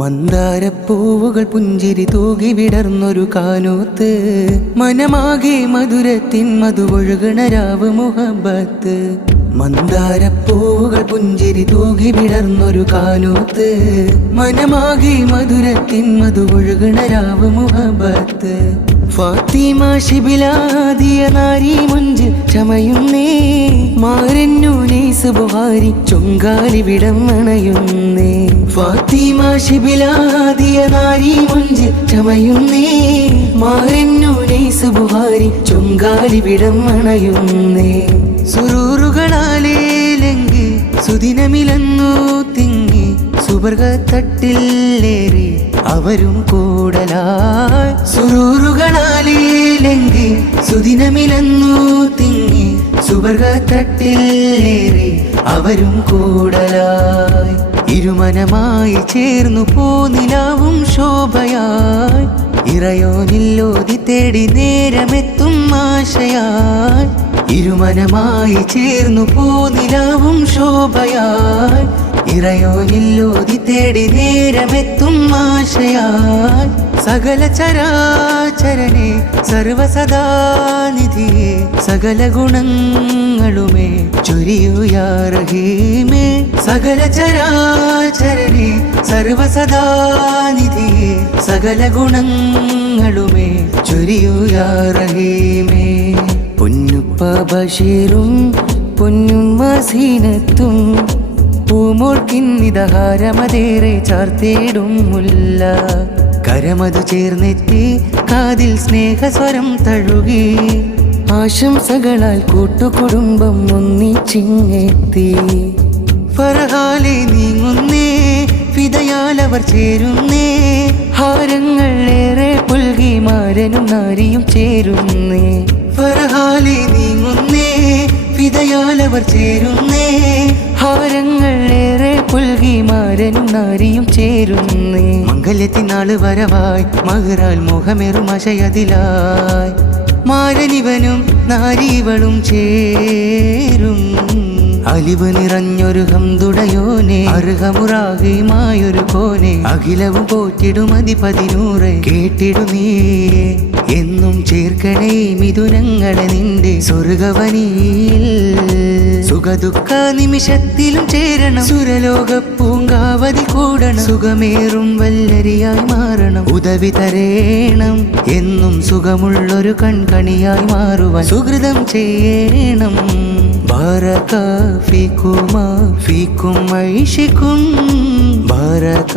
മന്ദാരപ്പൂവുകൾ പുഞ്ചിരി തൂകി വിടർന്നൊരു കാനൂത്ത്, മനമാകെ മധുരത്തിൻ മധുവൊഴുകണ രാവ് മുഹബത്ത്. മന്ദാരപ്പൂവുകൾ പുഞ്ചിരി തൂകി വിടർന്നൊരു കാനൂത്ത്, മനമാകെ മധുരത്തിൻ മധുവൊഴുകണ രാവ് മുഹബത്ത്. ഫാത്തിമ ശിബിലാദിയ നാരി മുഞ്ച് ചമയുന്നേ, മാരന്നു നൈസ് ബുഹാരി ചൊങ്കാലി വിടം അണയുന്നേ. ഫാത്തിമ ശിബിലാദിയ നാരി മുഞ്ച് ചമയുന്നേ, മാരന്നു നൈസ് ബുഹാരി ചൊങ്കാലി വിടം അണയുന്നേ. സുറൂറുകളാലേ ലങ്കി സുദിനമിലന്നു തിങ്ങി, സുവർഗത്തട്ടിലേറി അവരും കൂടലായി. സുറൂറുകളാലേ ലങ്കി സുദിനമിലന്നു തിങ്ങി, സുവർഗത്തട്ടിലേറി അവരും കൂടലായി. ഇരുമനമായി ചേർന്നു പോനിലാവും ശോഭയായി, ഇറയോനില്ലോതി തേടി നേരമെത്തും ആശയായി. ഇരുമനമായി ചേർന്നു പോനിലാവും ശോഭയായി, ഇറയോനില്ലോതി തേടി നേരമെത്തും ആശയായി. സകല ചരാചരനെ സർവസദാനിധിയെ, സകല ഗുണങ്ങളുമേ ചൊരിയൂ യാ റഹീമേ. സകല ചരാചരനെ സർവസദാനിധിയെ, സകല ഗുണങ്ങളുമേ ചൊരിയൂ യാ റഹീമേ. പൊന്നുപ്പ ബഷീറും പൊന്നുമ്മ സീനത്തും, പൂമോൾക്കിന്നിതഹാരമതേറെ ചാർത്തേടും മുല്ല. കരമതു ചേർന്നെത്തി കാതിൽ സ്നേഹസ്വരം തഴുകി, ആശംസകളാൽ കൂട്ടുകുടുംബം ഒന്നിച്ചിങ്ങെത്തി. ഫർഹാലെ നീങ്ങുന്നേ, ഫിദയാലവർ ചേരുന്നേ, ഹാരങ്ങൾ ഏറെ പുൽകി മാരനും നാരിയും ചേരുന്നേ. ഫർഹാലെ നീങ്ങുന്നേ, ഫിദയാലവർ ചേരുന്നേ, ഹാരങ്ങൾ ഏറെ പുൽകി മാരനും നാരിയും ചേരുന്നേ. മംഗല്യത്തിനാള് വരവായി മഹറാൽ മുഖമേറും അശയതിലായി, മാരനിവനും നാരീവളും ചേരും. അലിവ് നിറഞ്ഞൊരു ഹംദുടയോനെ, അർഹമുറാഹിമായൊരു കോനെ, അഖിലവും പോറ്റിടും അധിപതിനൂറെ കേട്ടിടു നീ. എന്നും ചേർക്കണേ മിഥുനങ്ങളെ നിന്റെ സ്വർഗവനിയിൽ, സുഖദുഃഖ നിമിഷത്തിലും ചേരണം, സുരലോക പൂങ്കാവതി കൂടണം. സുഖമേറും വല്ലരിയായി മാറണം, ഉദവി തരേണം, എന്നും സുഖമുള്ളൊരു കൺകണിയായി മാറുവാൻ സുഹൃതം ചെയ്യണം. ബാരക ഫീകുമാ ഫീകും ഐഷികും, ബാരക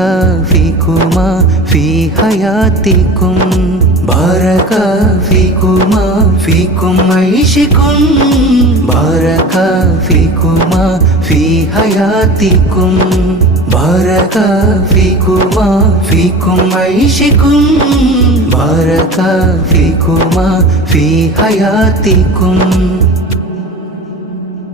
ഫീകുമാ ഫീ ഹയാത്തികും, ബാരക ഫീകുമാ ഫീകും ഐഷികും, ബാരക ഫീകുമാ ഫീ ഹയാത്തികും, ബാരക ഫീകുമാ ഫീകും ഐഷികും, ബാരക ഫീകുമാ ഫീ ഹയാത്തികും.